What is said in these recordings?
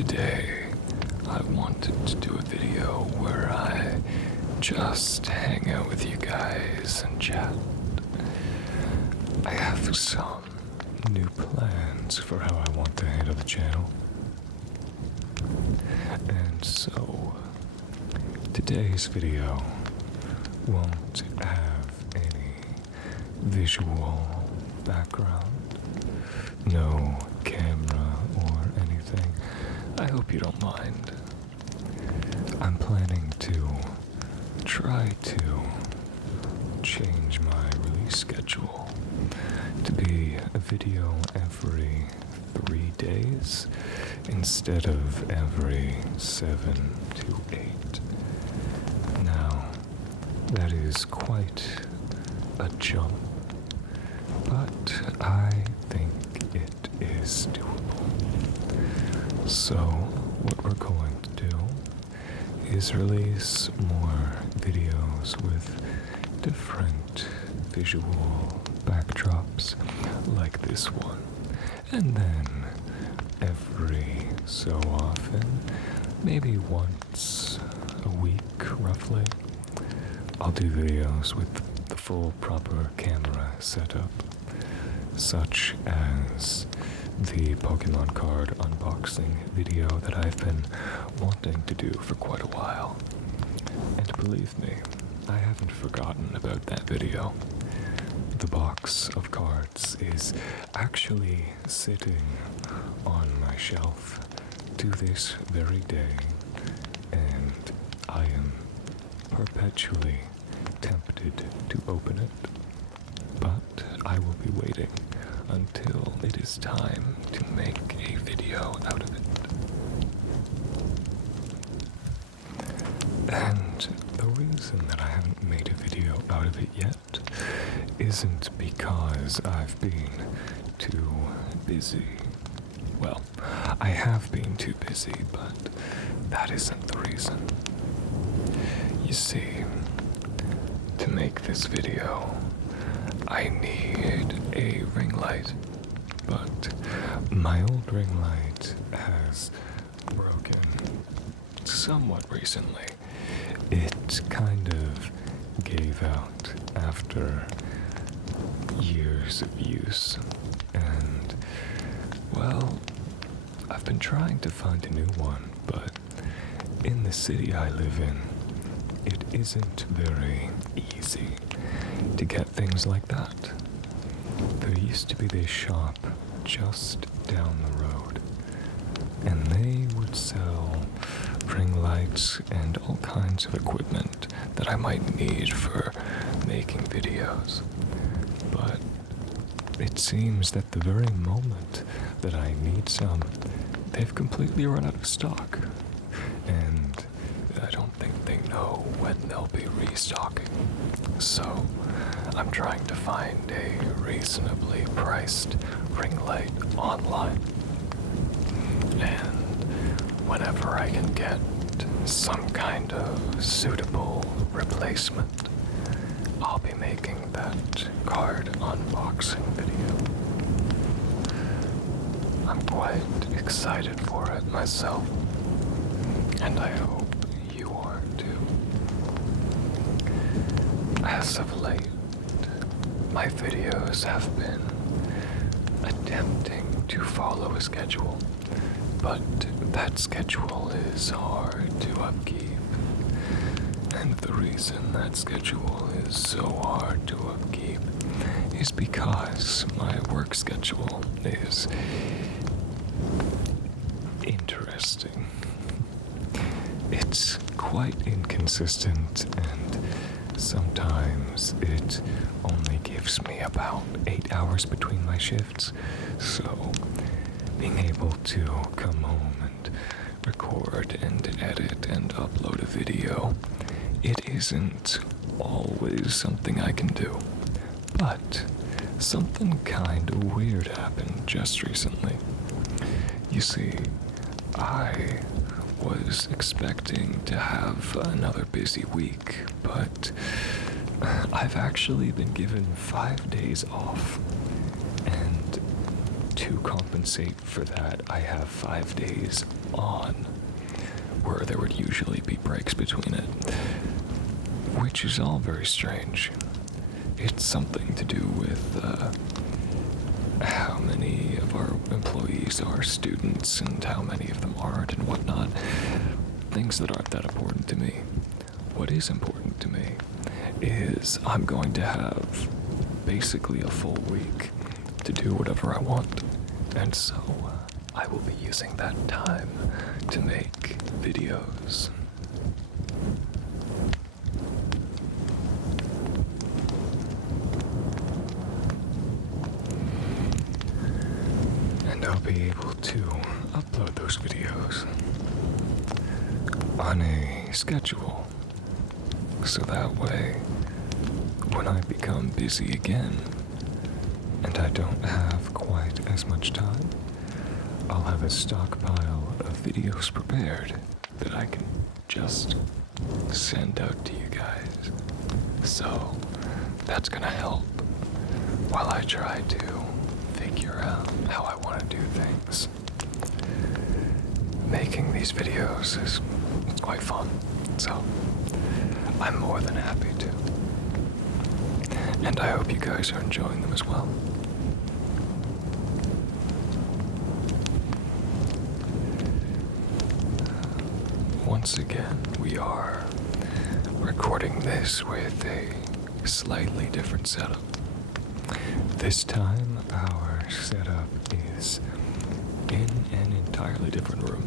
Today, I wanted to do a video where I just hang out with you guys and chat. I have some new plans for how I want to handle the channel. And so, today's video won't have any visual background, no camera or anything. I hope you don't mind. I'm planning to try to change my release schedule to be a video every 3 days instead of every 7 to 8. Now, that is quite a jump, but I think it is doable. So, what we're going to do is release more videos with different visual backdrops like this one, and then every so often, maybe once a week roughly, I'll do videos with the full proper camera setup, such as the Pokemon card unboxing video that I've been wanting to do for quite a while. And believe me, I haven't forgotten about that video. The box of cards is actually sitting on my shelf to this very day, and I am perpetually tempted to open it, but I will be waiting until it is time to make a video out of it. And the reason that I haven't made a video out of it yet isn't because I've been too busy. Well, I have been too busy, but that isn't the reason. You see, to make this video, I need a ring light, but my old ring light has broken somewhat recently. It kind of gave out after years of use, and, well, I've been trying to find a new one, but in the city I live in, it isn't very easy to get things like that. There used to be this shop just down the road, and they would sell ring lights and all kinds of equipment that I might need for making videos. But it seems that the very moment that I need some, they've completely run out of stock. And I don't think they know when they'll be restocking. So I'm trying to find a reasonably priced ring light online. And whenever I can get some kind of suitable replacement, I'll be making that card unboxing video. I'm quite excited for it myself, and I hope you are too. As of late, my videos have been attempting to follow a schedule, but that schedule is hard to upkeep. And the reason that schedule is so hard to upkeep is because my work schedule is interesting. It's quite inconsistent, and sometimes it only gives me about 8 hours between my shifts, so being able to come home and record and edit and upload a video, it isn't always something I can do. But something kind of weird happened just recently. You see, I was expecting to have another busy week, but I've actually been given 5 days off. And to compensate for that, I have 5 days on, where there would usually be breaks between it, which is all very strange. It's something to do with how many of our employees are students and how many of them aren't and whatnot. Things that aren't that important to me. What is important to me is I'm going to have basically a full week to do whatever I want. And so I will be using that time to make videos. And I'll be able to upload those videos on a schedule. So that way, when I become busy again, and I don't have quite as much time, I'll have a stockpile of videos prepared that I can just send out to you guys. So that's gonna help while I try to figure out how I want to do things. Making these videos is quite fun, so I'm more than happy to. And I hope you guys are enjoying them as well. Once again, we are recording this with a slightly different setup. This time, our setup is in an entirely different room,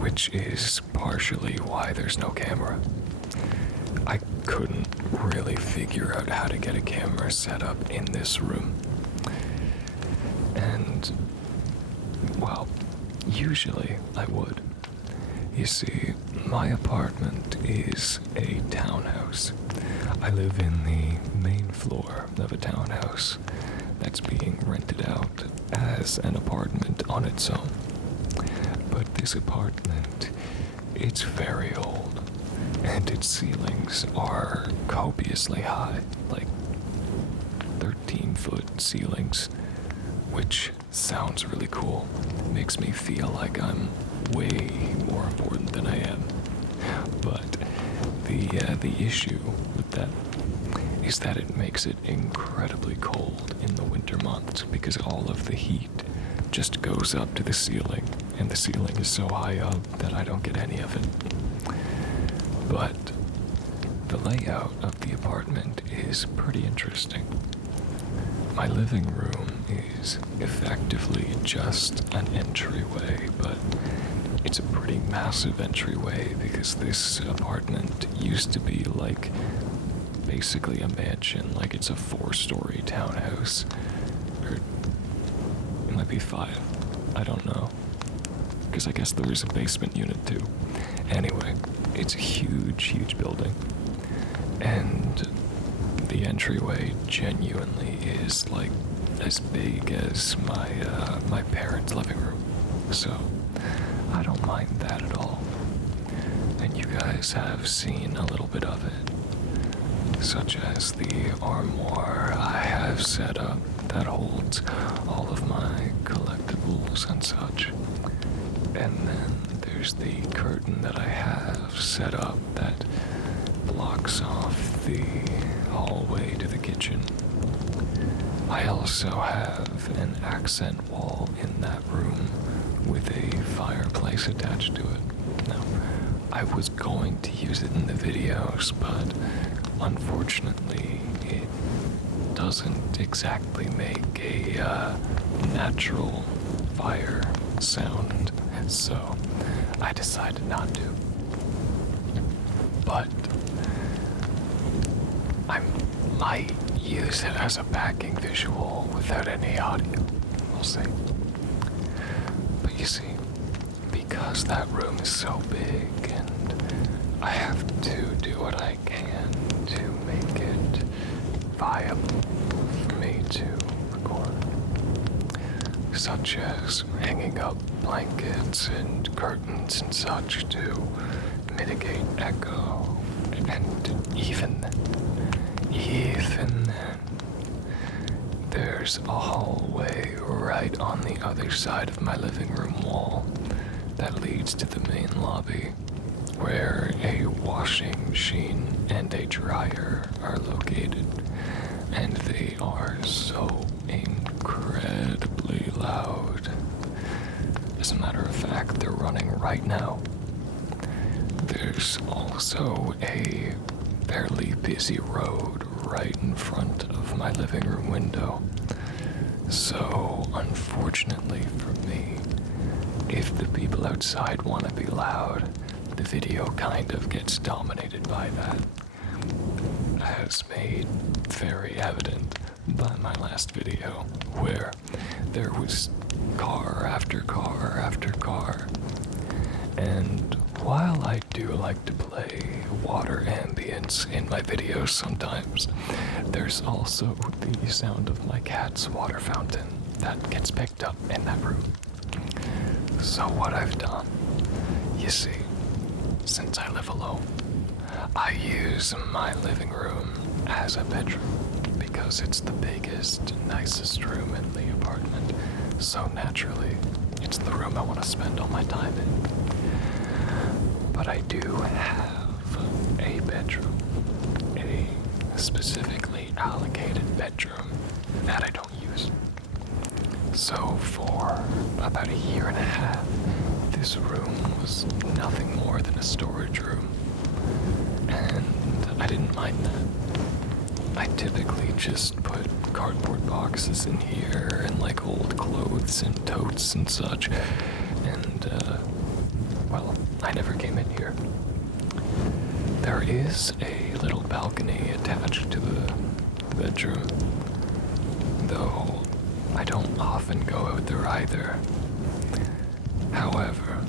which is partially why there's no camera. I couldn't really figure out how to get a camera set up in this room. And, well, usually I would. You see, my apartment is a townhouse. I live in the main floor of a townhouse that's being rented out as an apartment on its own. But this apartment, it's very old, and its ceilings are copiously high, like 13-foot ceilings, which sounds really cool. It makes me feel like I'm way more important than I am. But the issue with that is that it makes it incredibly cold in the winter months because all of the heat just goes up to the ceiling, and the ceiling is so high up that I don't get any of it. But the layout of the apartment is pretty interesting. My living room is effectively just an entryway, but it's a pretty massive entryway because this apartment used to be like basically a mansion, like it's a 4-story townhouse. Or it might be 5. I don't know. Because I guess there is a basement unit too. Anyway, it's a huge, huge building. And the entryway genuinely is like as big as my parents' living room. So I don't mind that at all. And you guys have seen a little bit of it, such as the armoire I have set up that holds all of my collectibles and such. And then there's the curtain that I have set up that blocks off the hallway to the kitchen. I also have an accent wall in that room with a fireplace attached to it. Now, I was going to use it in the videos, but unfortunately it doesn't exactly make a natural fire sound, so I decided not to. But I might use it as a backing visual without any audio. We'll see. But you see, because that room is so big and I have to do what I can to make it viable for me to record, such as hanging up blankets and curtains and such to mitigate echo, and even then, there's a hallway right on the other side of my living room wall that leads to the main lobby, where a washing machine and a dryer are located, and they are so incredibly loud. As a matter of fact, they're running right now. There's also a fairly busy road right in front of my living room window. So, unfortunately for me, if the people outside want to be loud, the video kind of gets dominated by that, as made very evident by my last video, where there was car after car after car. And while I do like to play water ambience in my videos sometimes, there's also the sound of my cat's water fountain that gets picked up in that room. So what I've done, you see, since I live alone, I use my living room as a bedroom because it's the biggest, nicest room in the apartment. So naturally, it's the room I want to spend all my time in. But I do have a bedroom, a specifically allocated bedroom that I don't use. So for about a year and a half, this room was nothing more than a storage room, and I didn't mind that. I typically just put cardboard boxes in here and like old clothes and totes and such, and well, I never came in here. There is a little balcony attached to the bedroom, though I don't often go out there either. However,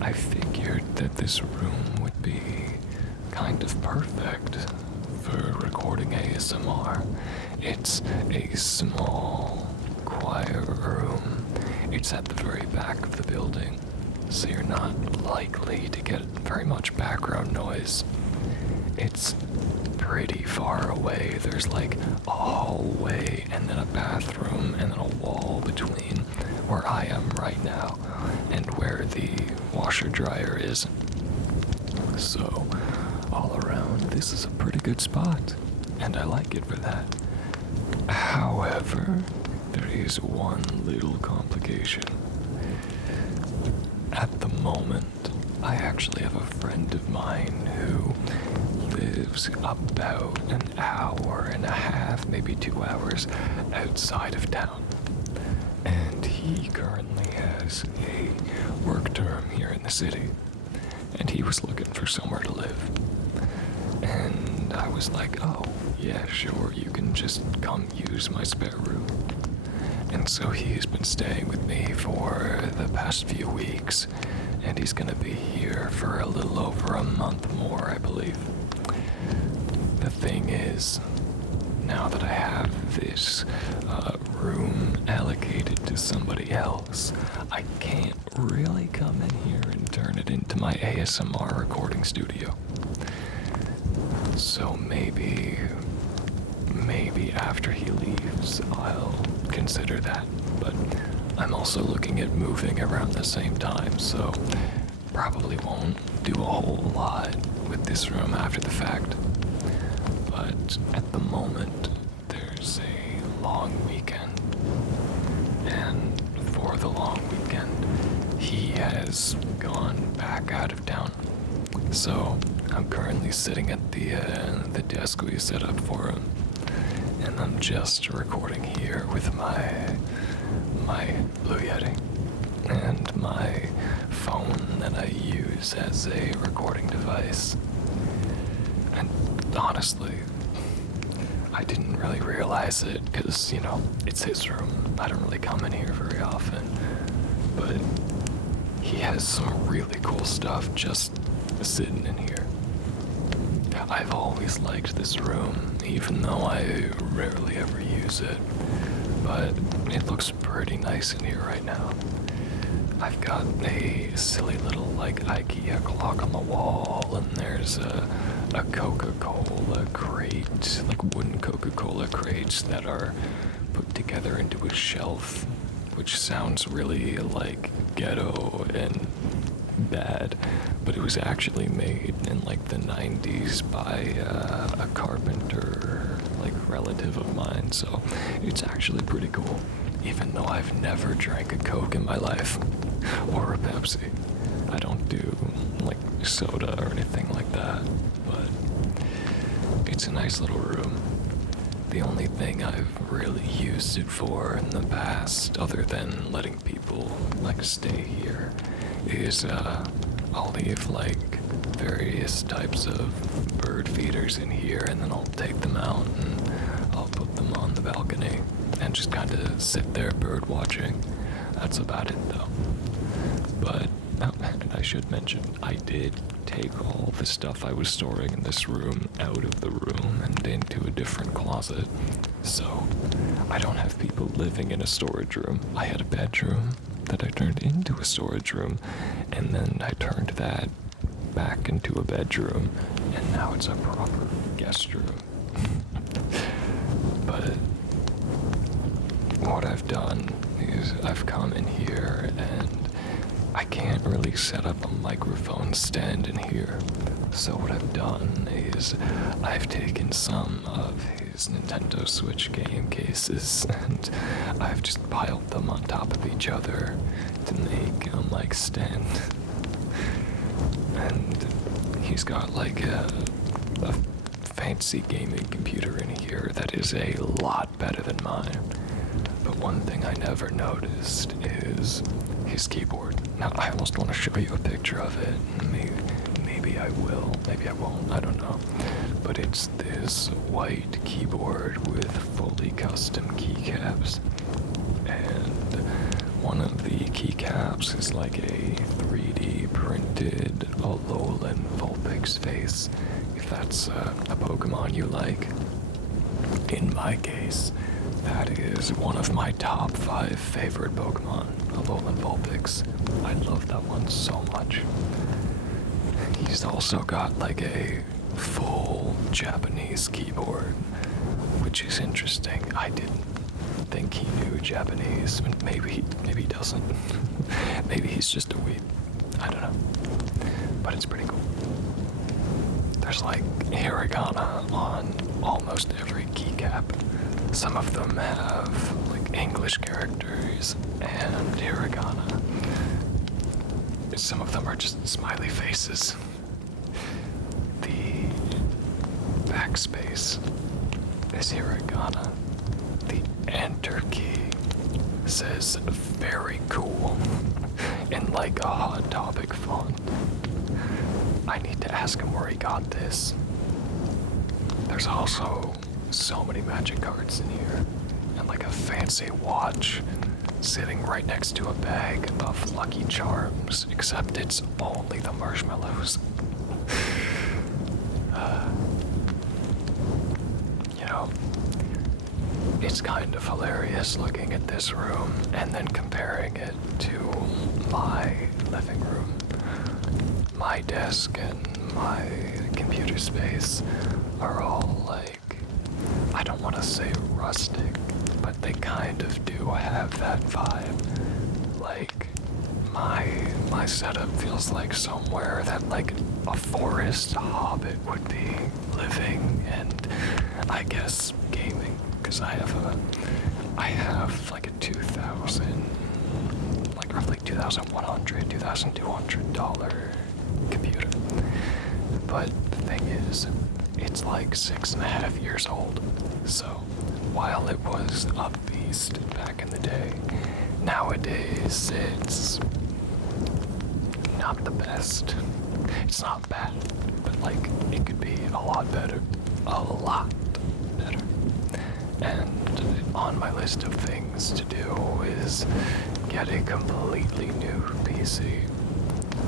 I figured that this room would be kind of perfect for recording ASMR. It's a small, quiet room. It's at the very back of the building, so you're not likely to get very much background noise. It's pretty far away. There's like a hallway and then a bathroom and then a wall between where I am right now and where the washer dryer is. So all around, this is a pretty good spot, and I like it for that. However, there is one little complication. At the moment, I actually have a friend of mine who lives about an hour and a half, maybe 2 hours outside of town. And he currently has a work term here in the city, and he was looking for somewhere to live. And I was like, oh, yeah, sure, you can just come use my spare room. And so he's been staying with me for the past few weeks, and he's gonna be here for a little over a month more, I believe. The thing is, now that I have this room allocated to somebody else, I can't really come in here and turn it into my ASMR recording studio. So maybe after he leaves, I'll consider that. But I'm also looking at moving around the same time, so probably won't do a whole lot with this room after the fact. But at the moment, there's a long weekend, and for the long weekend, he has gone back out of town. So I'm currently sitting at the desk we set up for him, and I'm just recording here with my Blue Yeti and my phone that I use as a recording device. And honestly, I didn't really realize it because, you know, it's his room. I don't really come in here very often, but he has some really cool stuff just sitting in here. I've always liked this room, even though I rarely ever use it, but it looks pretty nice in here right now. I've got a silly little like IKEA clock on the wall, and there's a Coca-Cola crate, like wooden Coca-Cola crates that are put together into a shelf, which sounds really like ghetto and bad, but it was actually made in like the 90s by a carpenter, like relative of mine, so it's actually pretty cool, even though I've never drank a Coke in my life, or a Pepsi. I don't do like soda or anything like that, but it's a nice little room. The only thing I've really used it for in the past, other than letting people like stay here, is I'll leave like various types of bird feeders in here, and then I'll take them out and I'll put them on the balcony and just kind of sit there bird watching. That's about it though. But and I should mention, I did take all the stuff I was storing in this room out of the room and into a different closet. So I don't have people living in a storage room. I had a bedroom that I turned into a storage room, and then I turned that back into a bedroom, and now it's a proper guest room. But what I've done is I've come in here, and I can't really set up a microphone stand in here. So what I've done is I've taken some of his Nintendo Switch game cases and I've just piled them on top of each other to make a mic stand. And he's got like a fancy gaming computer in here that is a lot better than mine. But one thing I never noticed is his keyboard. Now, I almost want to show you a picture of it. Maybe I will. Maybe I won't. I don't know. But it's this white keyboard with fully custom keycaps. And one of the keycaps is like a 3D printed Alolan Vulpix face, if that's a Pokemon you like. In my case, that is one of my top 5 favorite Pokemon, Alolan Vulpix. I love that one so much. He's also got like a full Japanese keyboard, which is interesting. I didn't think he knew Japanese. Maybe he doesn't. Maybe he's just a weeb. I don't know. But it's pretty cool. There's like hiragana on almost every keycap. Some of them have like English characters and hiragana. Some of them are just smiley faces. The backspace is hiragana. The enter key says very cool in like a Hot Topic font. I need to ask him where he got this. There's also so many magic cards in here, and like a fancy watch sitting right next to a bag of Lucky Charms, except it's only the marshmallows. You know, it's kind of hilarious looking at this room and then comparing it to my living room. My desk and my computer space are all like, I don't want to say rustic, but they kind of do have that vibe. Like, my setup feels like somewhere that like a forest hobbit would be living, and I guess gaming, because I have like a 2000, like roughly $2,100, $2,200 computer. But the thing is, it's like 6.5 years old. So while it was a beast back in the day, nowadays it's not the best. It's not bad, but like it could be a lot better. A lot better. And on my list of things to do is get a completely new PC.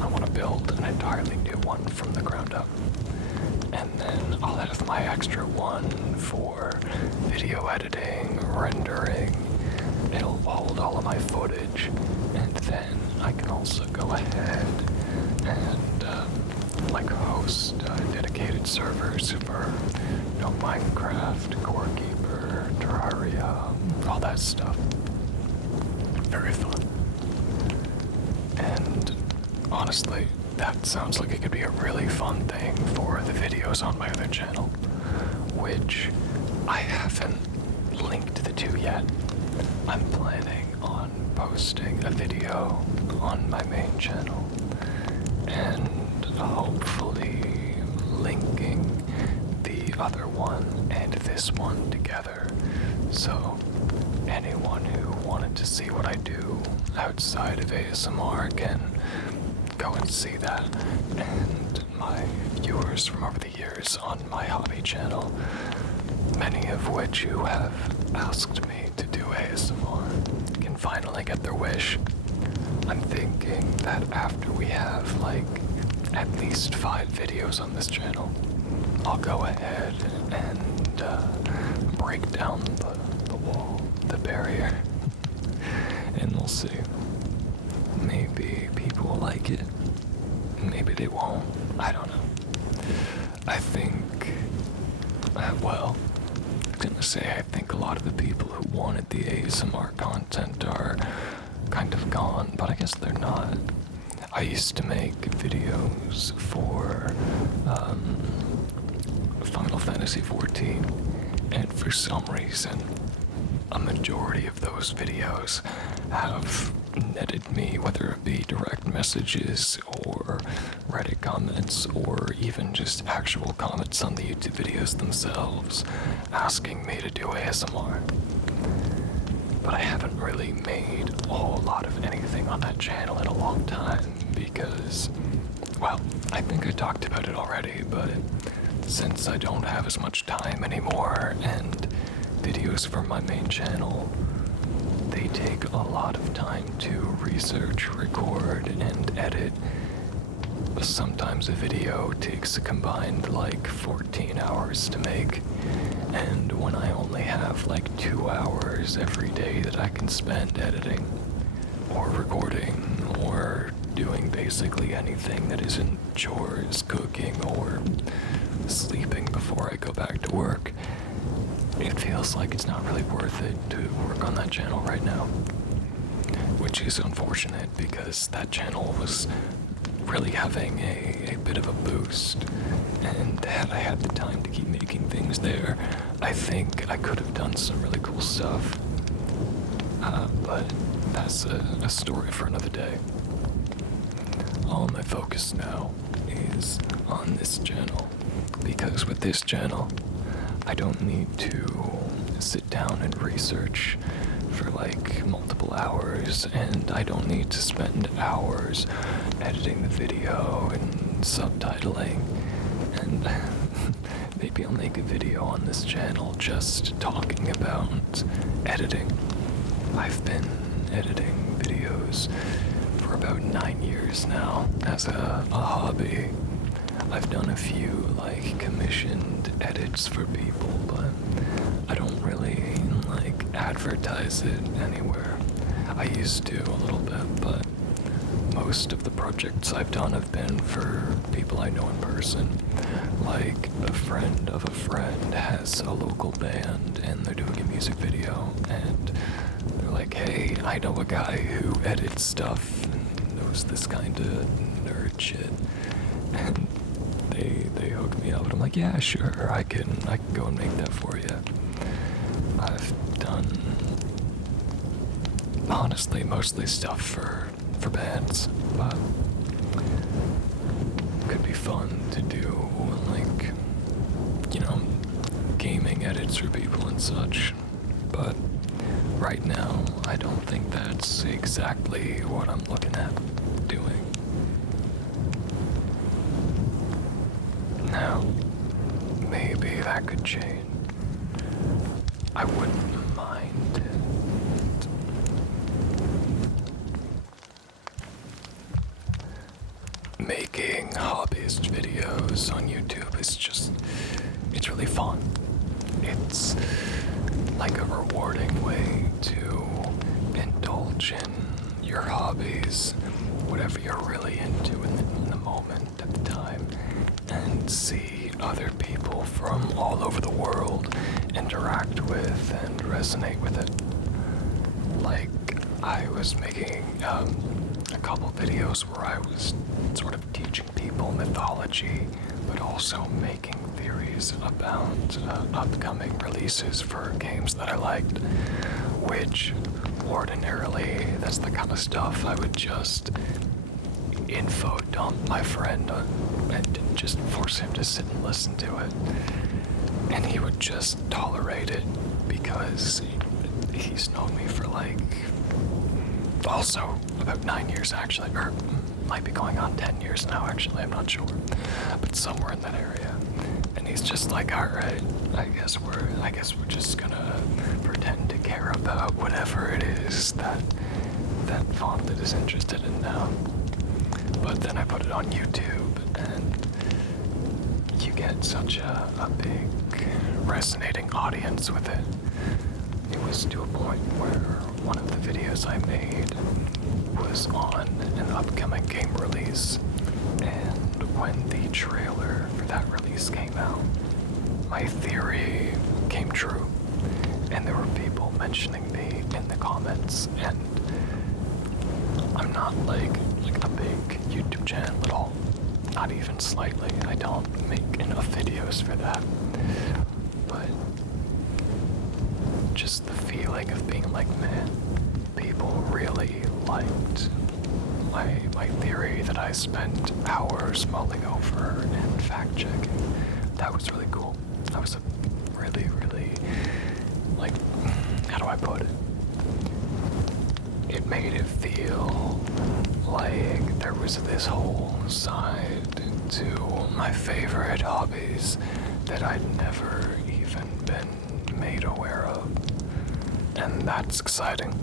I want to build an entirely new one from the ground up. And then I'll have my extra one for video editing, rendering. It'll hold all of my footage. And then I can also go ahead and host dedicated servers for, Minecraft, Corekeeper, Terraria, all that stuff. Very fun. And honestly, that sounds like it could be a really fun thing for the videos on my other channel, which I haven't linked the two yet. I'm planning on posting a video on my main channel and hopefully linking the other one and this one together, so anyone who wanted to see what I do outside of ASMR can go and see that. And my viewers from over the years on my hobby channel, many of which who have asked me to do ASMR, can finally get their wish. I'm thinking that after we have at least 5 videos on this channel, I'll go ahead and break down the wall, the barrier, and we'll see. Maybe people will like it, maybe they won't, I don't know. I think, I think a lot of the people who wanted the ASMR content are kind of gone, but I guess they're not. I used to make videos for Final Fantasy XIV, and for some reason, a majority of those videos have netted me, whether it be direct messages or Reddit comments or even just actual comments on the YouTube videos themselves, asking me to do ASMR. But I haven't really made a whole lot of anything on that channel in a long time because, I think I talked about it already, but since I don't have as much time anymore and videos for my main channel, they take a lot of time to research, record, and edit. Sometimes a video takes a combined 14 hours to make, and when I only have 2 hours every day that I can spend editing or recording or doing basically anything that isn't chores, cooking, or sleeping before I go back to work, it feels like it's not really worth it to work on that channel right now. Which is unfortunate because that channel was really having a bit of a boost, and had I had the time to keep making things there, I think I could have done some really cool stuff. But that's a story for another day. All my focus now is on this channel, because with this channel, I don't need to sit down and research for multiple hours, and I don't need to spend hours editing the video and subtitling, and maybe I'll make a video on this channel just talking about editing. I've been editing videos for about 9 years now as a hobby. I've done a few commissioned edits for people, but I don't really advertise it anywhere. I used to a little bit, but most of the projects I've done have been for people I know in person. A friend of a friend has a local band and they're doing a music video, and they're like, hey, I know a guy who edits stuff and knows this kind of nerd shit, and they hooked me up, and I'm like, yeah, sure, I can go and make that for you. I've done, honestly, mostly stuff for bands, but could be fun to do, gaming edits for people and such. But right now, I don't think that's exactly what I'm looking at doing. Now, maybe that could change. I wouldn't mind it. Making hobbyist videos on YouTube is it's really fun. It's a rewarding way to indulge in your hobbies, whatever you're really into in the moment at the time, and see other people from all over the world interact with and resonate with it. Like, I was making a couple videos where I was sort of teaching people mythology, but also making theories about upcoming releases for games that I liked, which ordinarily, that's the kind of stuff I would just info dump my friend and just force him to sit and listen to it. And he would just tolerate it because he's known me for also about 9 years actually, or might be going on 10 years now actually, I'm not sure, but somewhere in that area. And he's just like, alright, I guess we're just gonna pretend to care about whatever it is that Vaunted is interested in now. But then I put it on YouTube, and you get such a big resonating audience with it. It was to a point where one of the videos I made was on an upcoming game release, and when the trailer for that release came out, my theory came true, and there were people mentioning me in the comments, and I'm not like a big YouTube channel at all, not even slightly. I don't make enough videos for that, but just the feeling of being like, man, people really liked my theory that I spent hours mulling over and fact-checking. That was really cool. That was a really, really, like, how do I put it? It made it feel like there was this whole side to my favorite hobbies that I'd never even been made aware of. And that's exciting.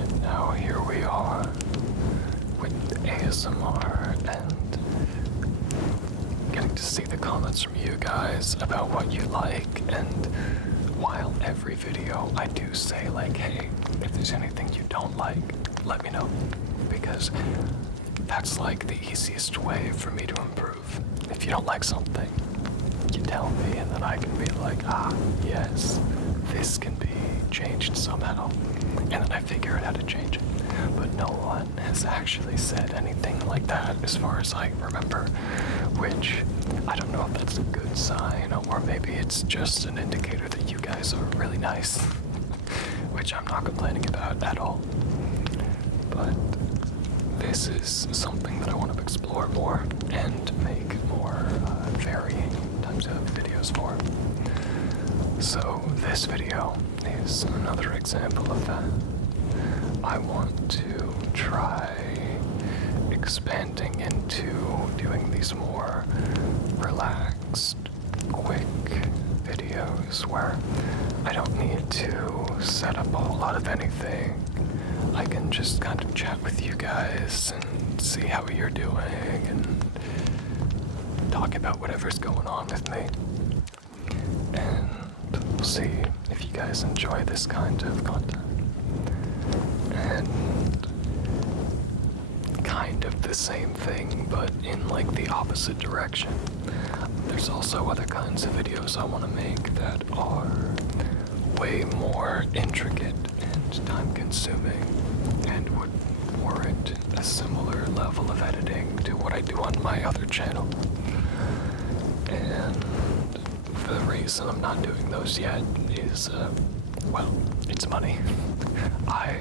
And now here we are with ASMR and getting to see the comments from you guys about what you like. And while every video I do say like, hey, if there's anything you don't like, let me know, because that's like the easiest way for me to improve. If you don't like something, you tell me, and then I can be like, yes, this can be changed somehow, and then I figure out how to change it. But no one has actually said anything like that as far as I remember, which I don't know if that's a good sign, or maybe it's just an indicator that you guys are really nice, which I'm not complaining about at all. But this is something that I want to explore more and make more varying types of videos for. So this video is another example of that. I want to try expanding into doing these more relaxed, quick videos where I don't need to set up a whole lot of anything. I can just kind of chat with you guys and see how you're doing and talk about whatever's going on with me. And we'll see if you guys enjoy this kind of content. And kind of the same thing, but in like the opposite direction. There's also other kinds of videos I want to make that are way more intricate and time-consuming and would warrant a similar level of editing to what I do on my other channel. And the reason I'm not doing those yet is, well, it's money. I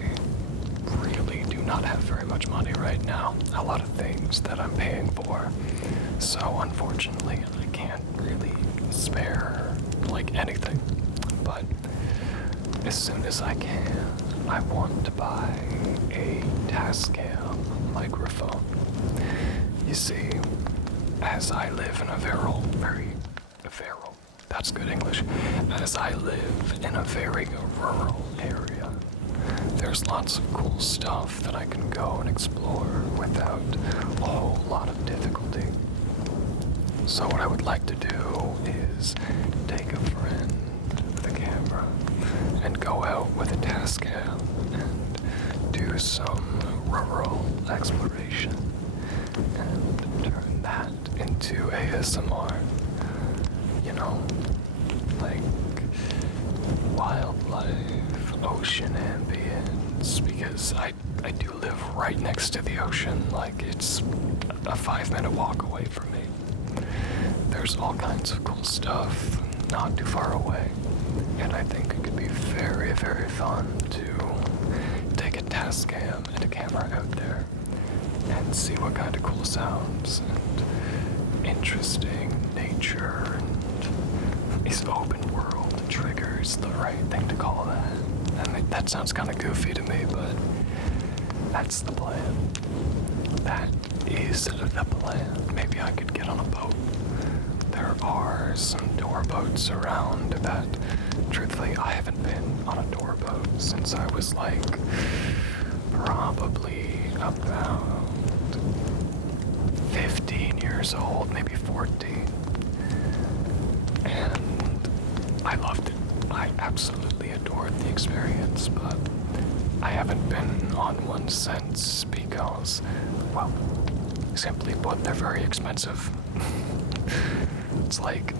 really do not have very much money right now. A lot of things that I'm paying for. So unfortunately, I can't really spare like anything. But as soon as I can, I want to buy a Tascam microphone. You see, as I live in a that's good English. As I live in a very rural area, there's lots of cool stuff that I can go and explore without a whole lot of difficulty. So what I would like to do is take a friend with a camera and go out with a Tascam and do some rural exploration and turn that into ASMR. You know, like wildlife, ocean ambience, because I do live right next to the ocean. Like, it's a 5-minute walk away from me. There's all kinds of cool stuff not too far away, and I think it could be very, very fun to take a Tascam and a camera out there and see what kind of cool sounds and interesting nature and is open world triggers the right thing to call that. I mean, that sounds kind of goofy to me, but that's the plan. That is the plan. Maybe I could get on a boat. There are some tour boats around that, truthfully, I haven't been on a tour boat since I was like probably about 15 years old, maybe 14. And I loved it. I absolutely adored the experience, but I haven't been on one since because, well, simply put, they're very expensive. It's like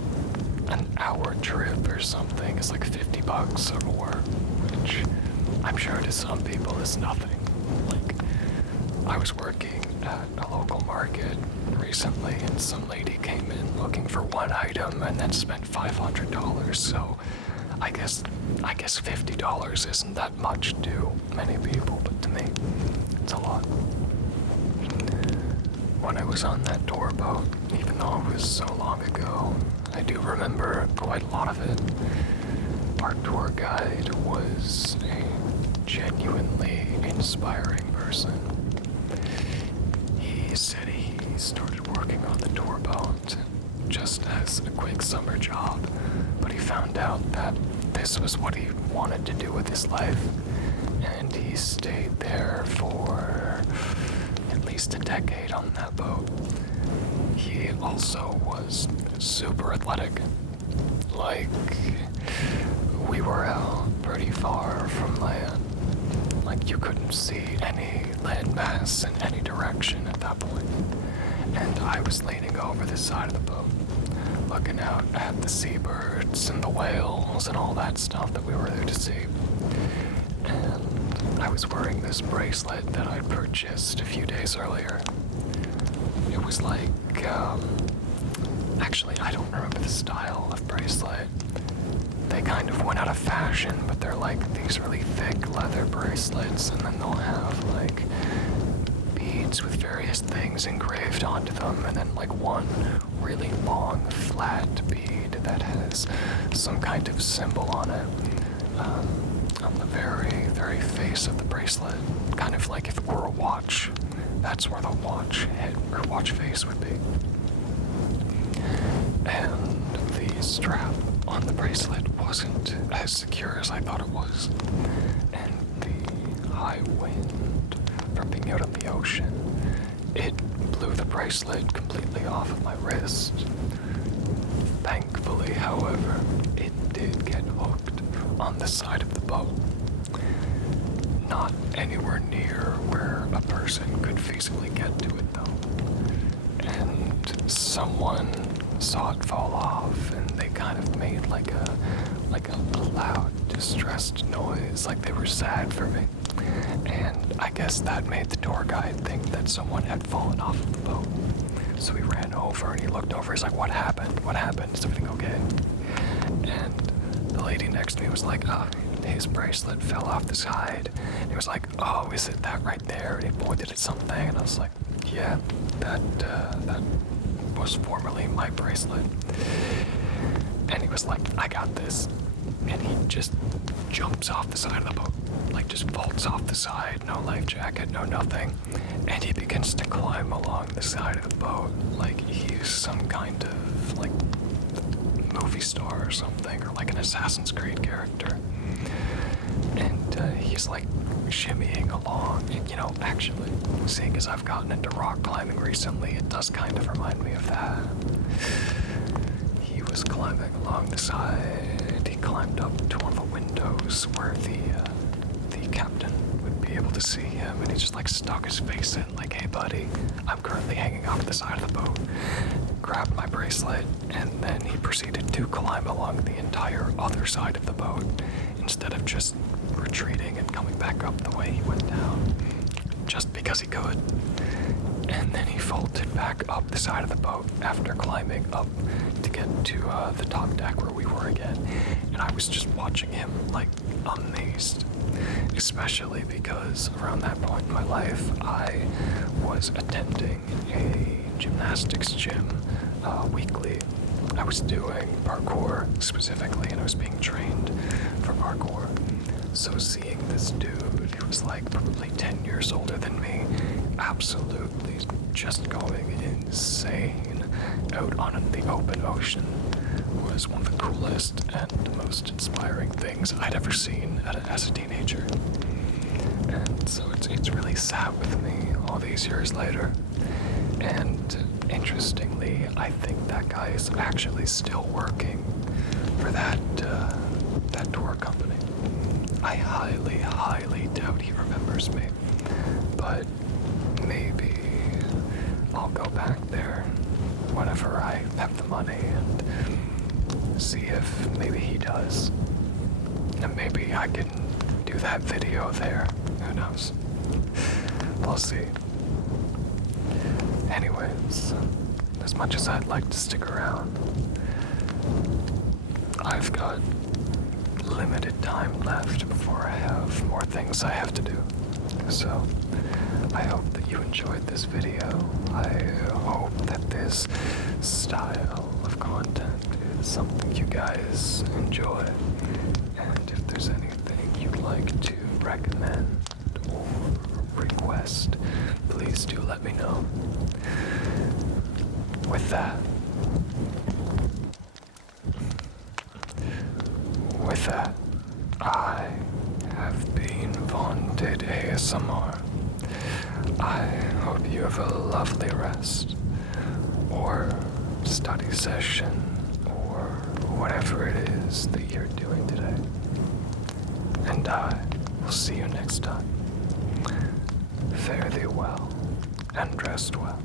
an hour trip or something. It's like $50 or more, which I'm sure to some people is nothing. Like, I was working at a local market recently and some lady came in looking for one item and then spent $500, so I guess $50 isn't that much to many people, but to me, it's a lot. When I was on that tour boat, even though it was so long ago, I do remember quite a lot of it. Our tour guide was a genuinely inspiring person. He said he started working on the tour boat just as a quick summer job, but he found out that this was what he wanted to do with his life, and he stayed there for at least a decade on that boat. He also was super athletic. Like, we were out pretty far from land. Like, you couldn't see any landmass in any direction at that point. And I was leaning over the side of the boat, looking out at the seabirds and the whales and all that stuff that we were there to see. And I was wearing this bracelet that I'd purchased a few days earlier. It was like, actually, I don't remember the style of bracelet. They kind of went out of fashion, but they're like these really thick leather bracelets, and then they'll have like beads with various things engraved onto them, and then like one really long flat bead that has some kind of symbol on it. On the very, very face of the bracelet, kind of like if it were a watch, that's where the watch head or watch face would be. And the strap on the bracelet wasn't as secure as I thought it was. And the high wind from being out on the ocean, it blew the bracelet completely off of my wrist. Thankfully, however, it did get hooked on the side of the boat. Not anywhere near where a person could feasibly get to it, though. And someone saw it fall off, and they kind of made like a loud, distressed noise, like they were sad for me. And I guess that made the tour guide think that someone had fallen off of the boat. So he ran over and he looked over. He's like, "What happened? What happened? Is everything okay?" And the lady next to me was like, "Oh, his bracelet fell off the side." And he was like, "Oh, is it that right there?" And he pointed at something, and I was like, "Yeah, that was formerly my bracelet." And he was like, "I got this." And he just jumps off the side of the boat, like just vaults off the side, no life jacket, no nothing. And he begins to climb along the side of the boat like he's some kind of like movie star or something, or like an Assassin's Creed character. And he's like shimmying along. And, you know, actually, seeing as I've gotten into rock climbing recently, it does kind of remind me of that. He was climbing along the side. He climbed up to one of the windows where the captain would be. be able to see him, and he just like stuck his face in, like, hey buddy, I'm currently hanging off the side of the boat. Grabbed my bracelet, and then he proceeded to climb along the entire other side of the boat instead of just retreating and coming back up the way he went down, just because he could. And then he vaulted back up the side of the boat after climbing up to get to the top deck where we were again. And I was just watching him, like, amazed. Especially because around that point in my life, I was attending a gymnastics gym weekly. I was doing parkour specifically, and I was being trained for parkour. So seeing this dude, who was like probably 10 years older than me, absolutely just going insane out on the open ocean, was one of the coolest and most inspiring things I'd ever seen as a teenager. And so it's really sat with me all these years later. And interestingly, I think that guy is actually still working for that tour company. I highly, highly doubt he remembers me, but maybe I'll go back there whenever I have the money and see if maybe he does. And maybe I can do that video there. Who knows? We'll see. Anyways, as much as I'd like to stick around, I've got limited time left before I have more things I have to do. So, I hope that you enjoyed this video. I hope that this style of content is something you guys enjoy. And if there's anything you'd like to recommend or request, please do let me know. With that, I have been Vaunted ASMR. I hope you have a lovely rest, or study session, or whatever it is that you're doing today. And I will see you next time. Fare thee well, and rest well.